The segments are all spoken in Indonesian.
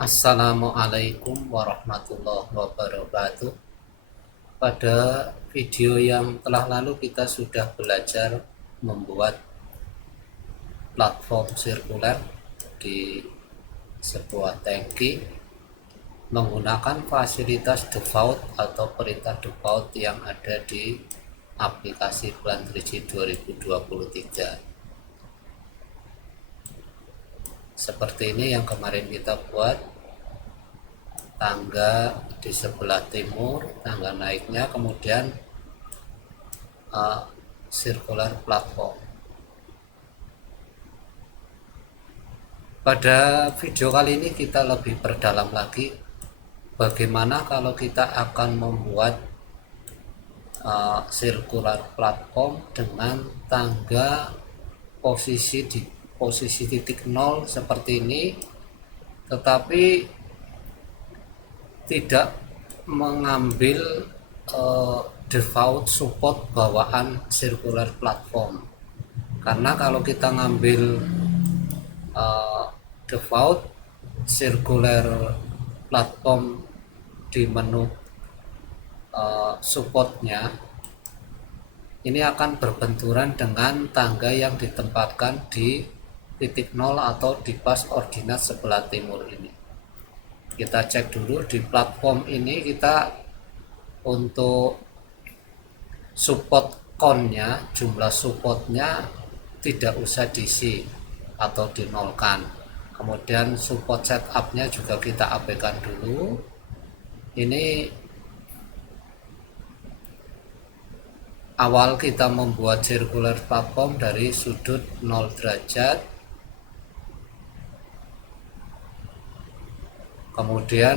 Assalamualaikum warahmatullahi wabarakatuh. Pada video yang telah lalu kita sudah belajar membuat platform sirkuler di sebuah tangki menggunakan fasilitas default atau perintah default yang ada di aplikasi Plant3G 2023. Seperti ini yang kemarin kita buat, tangga di sebelah timur, tangga naiknya, kemudian circular platform. Pada video kali ini kita lebih perdalam lagi bagaimana kalau kita akan membuat circular platform dengan tangga posisi titik nol seperti ini, tetapi tidak mengambil default support bawaan circular platform. Karena kalau kita ngambil default circular platform di menu supportnya, ini akan berbenturan dengan tangga yang ditempatkan di titik nol atau di pas ordinat sebelah timur ini. Kita cek dulu di platform ini, kita untuk support count-nya, jumlah supportnya tidak usah diisi atau dinolkan. Kemudian support setup-nya juga kita abaikan dulu. Ini awal kita membuat circular platform dari sudut 0 derajat. Kemudian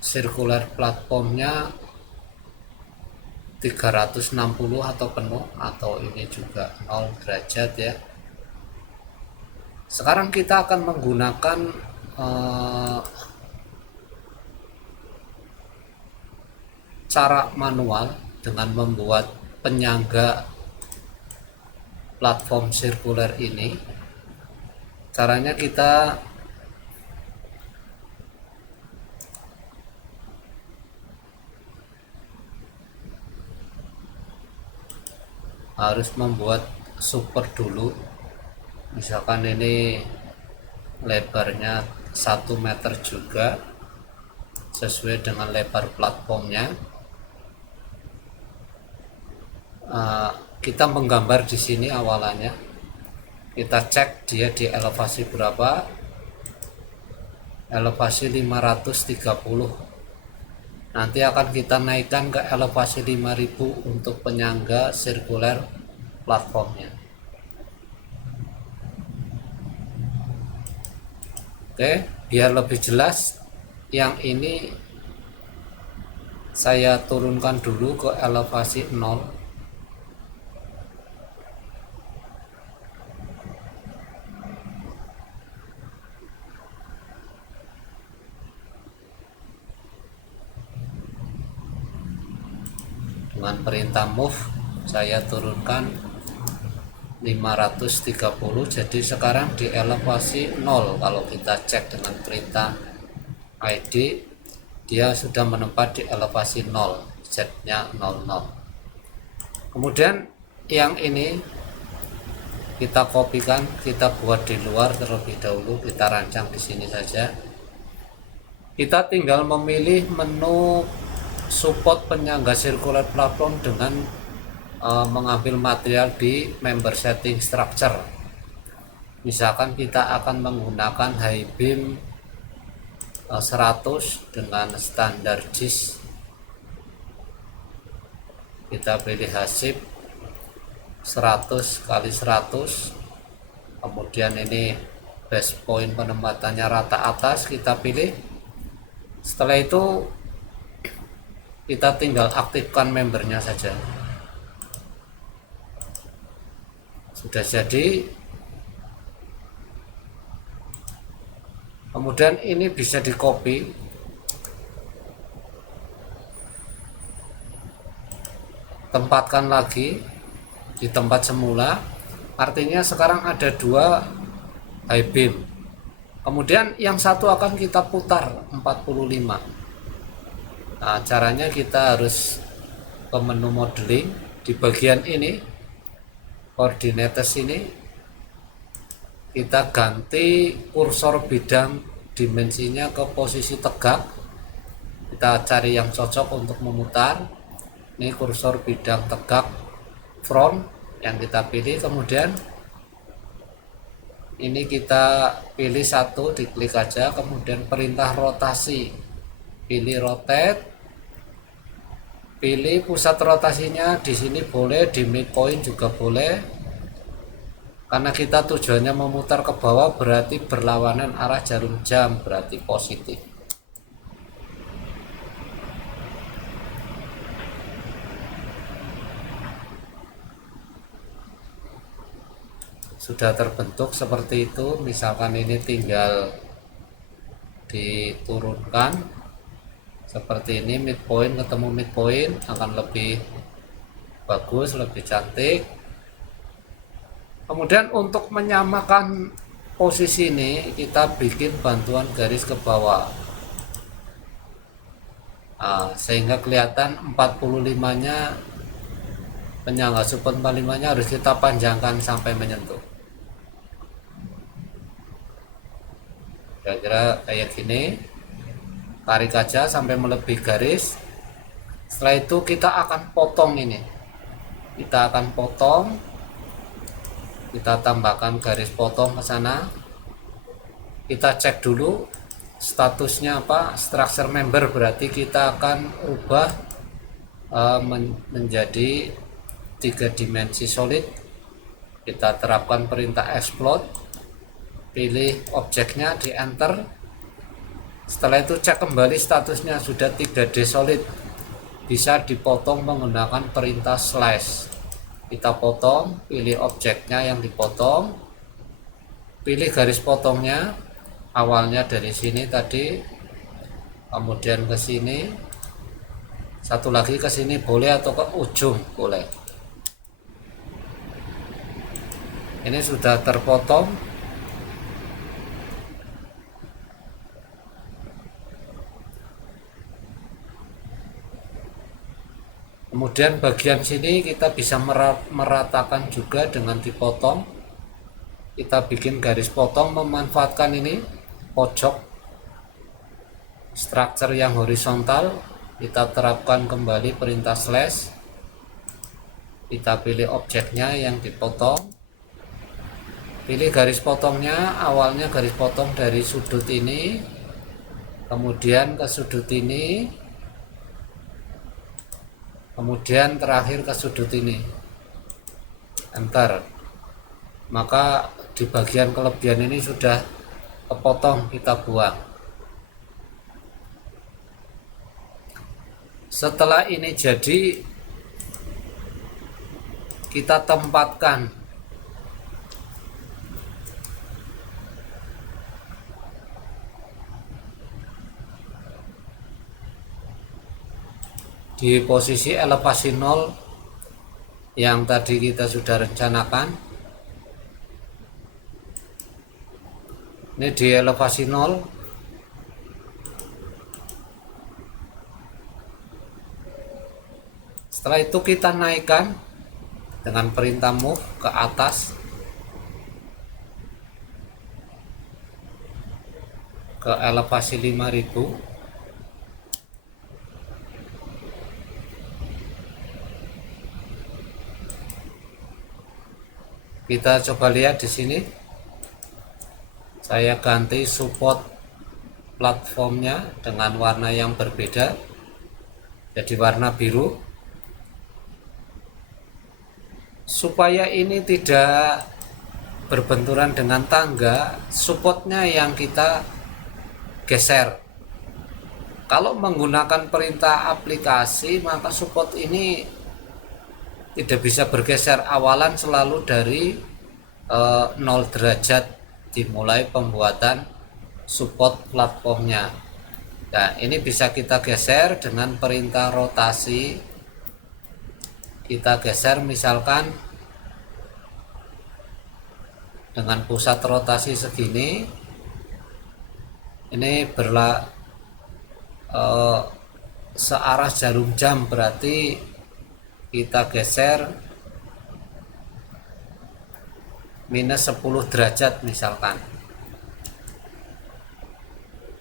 circular platformnya 360 atau penuh, atau ini juga 0 derajat ya. Sekarang kita akan menggunakan cara manual dengan membuat penyangga platform sirkuler ini. Caranya kita harus membuat super dulu. Misalkan ini lebarnya 1 meter juga, sesuai dengan lebar platformnya. Kita menggambar di sini awalannya, kita cek dia di elevasi berapa, elevasi 530. Nanti akan kita naikkan ke elevasi 5000 untuk penyangga sirkuler platformnya. Oke, biar lebih jelas, yang ini saya turunkan dulu ke elevasi 0. Dengan perintah move saya turunkan 530, jadi sekarang di elevasi 0. Kalau kita cek dengan perintah id, dia sudah menempat di elevasi 0, Z-nya 00. Kemudian yang ini kita kopikan, kita buat di luar terlebih dahulu, kita rancang di sini saja. Kita tinggal memilih menu support penyangga circular platform dengan mengambil material di member setting structure. Misalkan kita akan menggunakan high beam 100 dengan standar JIS, kita pilih hasip 100 kali 100. Kemudian ini base point penempatannya rata atas, kita pilih. Setelah itu kita tinggal aktifkan membernya saja. Sudah jadi. Kemudian ini bisa di copy, tempatkan lagi di tempat semula. Artinya sekarang ada 2 high beam, Kemudian yang satu akan kita putar 45. Nah, caranya kita harus ke menu modeling, di bagian ini coordinates ini kita ganti kursor bidang dimensinya ke posisi tegak. Kita cari yang cocok untuk memutar. Ini kursor bidang tegak front yang kita pilih, kemudian ini kita pilih satu, diklik aja, kemudian perintah rotasi, pilih rotate, pilih pusat rotasinya di sini boleh, di midpoint juga boleh, karena kita tujuannya memutar ke bawah berarti berlawanan arah jarum jam, berarti positif. Sudah terbentuk seperti itu. Misalkan ini tinggal diturunkan seperti ini, midpoint ketemu midpoint akan lebih bagus, lebih cantik. Kemudian untuk menyamakan posisi ini kita bikin bantuan garis ke bawah, sehingga kelihatan 45 nya penyangga support 45 nya harus kita panjangkan sampai menyentuh. Kira-kira kayak gini, tarik aja sampai melebihi garis. Setelah itu kita akan potong ini, kita akan potong, kita tambahkan garis potong ke sana. Kita cek dulu statusnya apa, structure member, berarti kita akan ubah menjadi 3 dimensi solid. Kita terapkan perintah explode, pilih objeknya, di enter. Setelah itu cek kembali statusnya sudah 3D solid, bisa dipotong menggunakan perintah slash. Kita potong, pilih objeknya yang dipotong, pilih garis potongnya, awalnya dari sini tadi, kemudian ke sini, satu lagi ke sini boleh, atau ke ujung boleh. Ini sudah terpotong. Kemudian bagian sini kita bisa meratakan juga dengan dipotong. Kita bikin garis potong memanfaatkan ini pojok structure yang horizontal. Kita terapkan kembali perintah slash. Kita pilih objeknya yang dipotong, pilih garis potongnya, awalnya garis potong dari sudut ini, kemudian ke sudut ini, kemudian terakhir ke sudut ini, enter. Maka di bagian kelebihan ini sudah kepotong, kita buang. Setelah ini jadi, kita tempatkan di posisi elevasi 0 yang tadi kita sudah rencanakan. Ini di elevasi 0. Setelah itu kita naikkan dengan perintah move ke atas ke elevasi 5000. Kita coba lihat di sini. Saya ganti support platformnya dengan warna yang berbeda, jadi warna biru, supaya ini tidak berbenturan dengan tangga. Supportnya yang kita geser. Kalau menggunakan perintah aplikasi, maka support ini tidak bisa bergeser. Awalan selalu dari 0 derajat dimulai pembuatan support platformnya. Nah, ini bisa kita geser dengan perintah rotasi. Kita geser misalkan dengan pusat rotasi segini, ini searah jarum jam, berarti kita geser minus 10 derajat misalkan.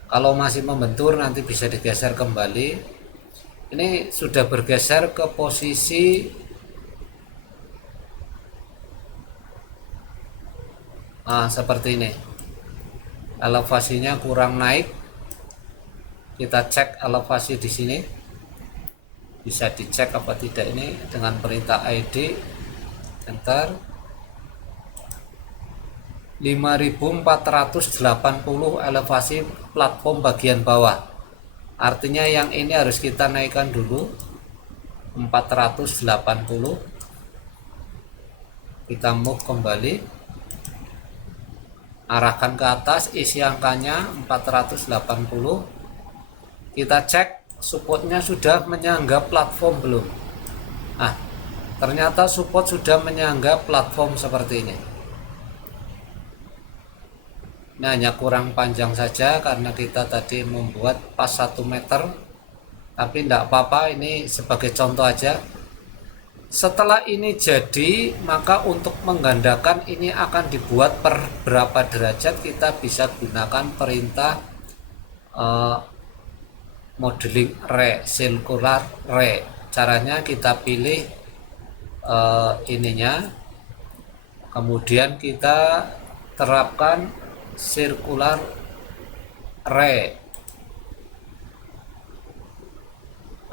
Kalau masih membentur nanti bisa digeser kembali. Ini sudah bergeser ke posisi seperti ini. Elevasinya kurang naik. Kita cek elevasi di sini. Bisa dicek apa tidak ini dengan perintah ID enter. 5480 elevasi platform bagian bawah. Artinya yang ini harus kita naikkan dulu 480. Kita move kembali, arahkan ke atas, isi angkanya 480. Kita cek supportnya sudah menyangga platform belum. Ternyata support sudah menyangga platform seperti ini. Ini hanya kurang panjang saja karena kita tadi membuat pas 1 meter, tapi tidak apa-apa, ini sebagai contoh aja. Setelah ini jadi, maka untuk menggandakan ini akan dibuat per berapa derajat, kita bisa gunakan perintah modeling array, circular array. Caranya kita pilih ininya, kemudian kita terapkan circular array,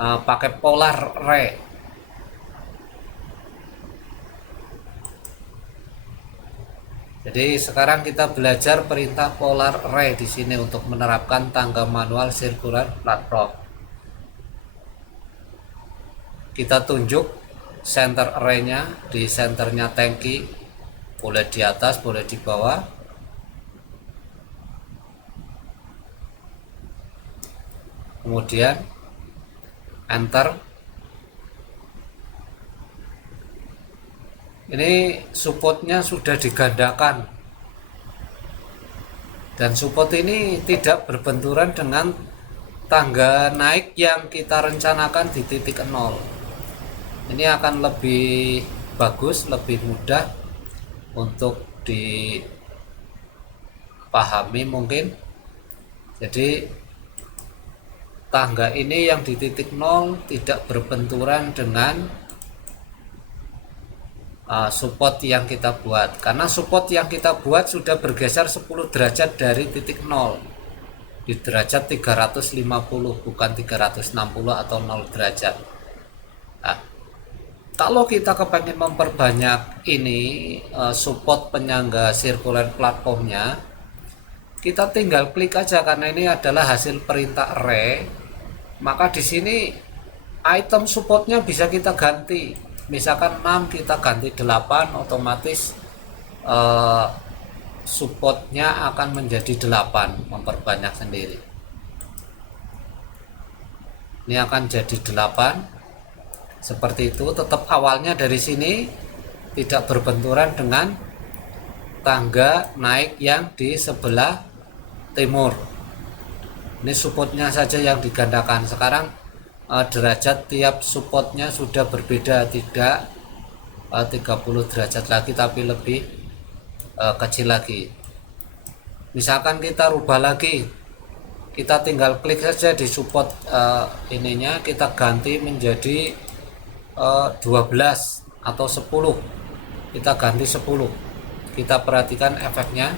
pakai polar array. Jadi sekarang kita belajar perintah polar array di sini untuk menerapkan tangga manual circular platform. Kita tunjuk center array-nya, di centernya tangki, boleh di atas, boleh di bawah. Kemudian enter. Ini supportnya sudah digandakan, dan support ini tidak berbenturan dengan tangga naik yang kita rencanakan di titik 0. Ini akan lebih bagus, lebih mudah untuk dipahami mungkin. Jadi tangga ini yang di titik 0 tidak berbenturan dengan support yang kita buat, karena support yang kita buat sudah bergeser 10 derajat dari titik 0 di derajat 350, bukan 360 atau 0 derajat. Kalau kita kepengen memperbanyak ini support penyangga circular platformnya, kita tinggal klik aja, karena ini adalah hasil perintah array. Maka di sini item supportnya bisa kita ganti, misalkan 6 kita ganti 8, otomatis supportnya akan menjadi 8, memperbanyak sendiri. Ini akan jadi 8 seperti itu. Tetap awalnya dari sini tidak berbenturan dengan tangga naik yang di sebelah timur. Ini supportnya saja yang digandakan. Sekarang derajat tiap supportnya sudah berbeda, tidak 30 derajat lagi, tapi lebih kecil lagi. Misalkan kita rubah lagi, kita tinggal klik saja di support ininya, kita ganti menjadi 12 atau 10, kita ganti 10. Kita perhatikan efeknya.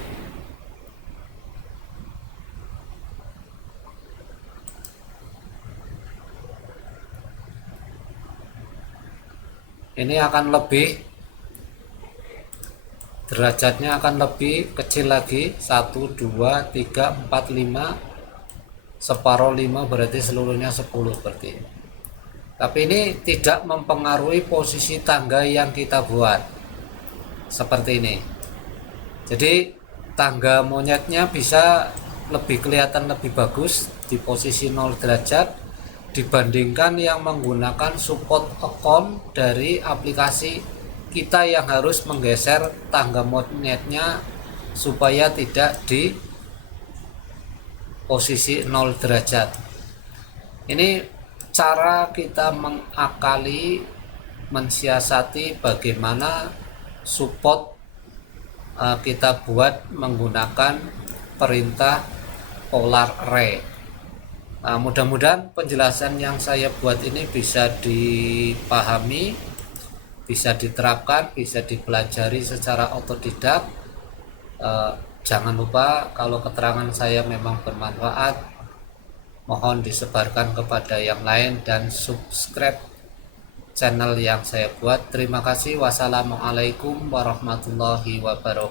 Ini akan lebih, derajatnya akan lebih kecil lagi, 1, 2, 3, 4, 5, separuh 5, berarti seluruhnya 10 seperti ini. Tapi ini tidak mempengaruhi posisi tangga yang kita buat seperti ini. Jadi tangga monyetnya bisa lebih kelihatan lebih bagus di posisi 0 derajat dibandingkan yang menggunakan support account dari aplikasi kita yang harus menggeser tangga monyetnya supaya tidak posisi 0 derajat. Ini cara kita mengakali, mensiasati bagaimana support kita buat menggunakan perintah polar array. Mudah-mudahan penjelasan yang saya buat ini bisa dipahami, bisa diterapkan, bisa dipelajari secara otodidak. Jangan lupa kalau keterangan saya memang bermanfaat, mohon disebarkan kepada yang lain dan subscribe channel yang saya buat. Terima kasih. Wassalamualaikum warahmatullahi wabarakatuh.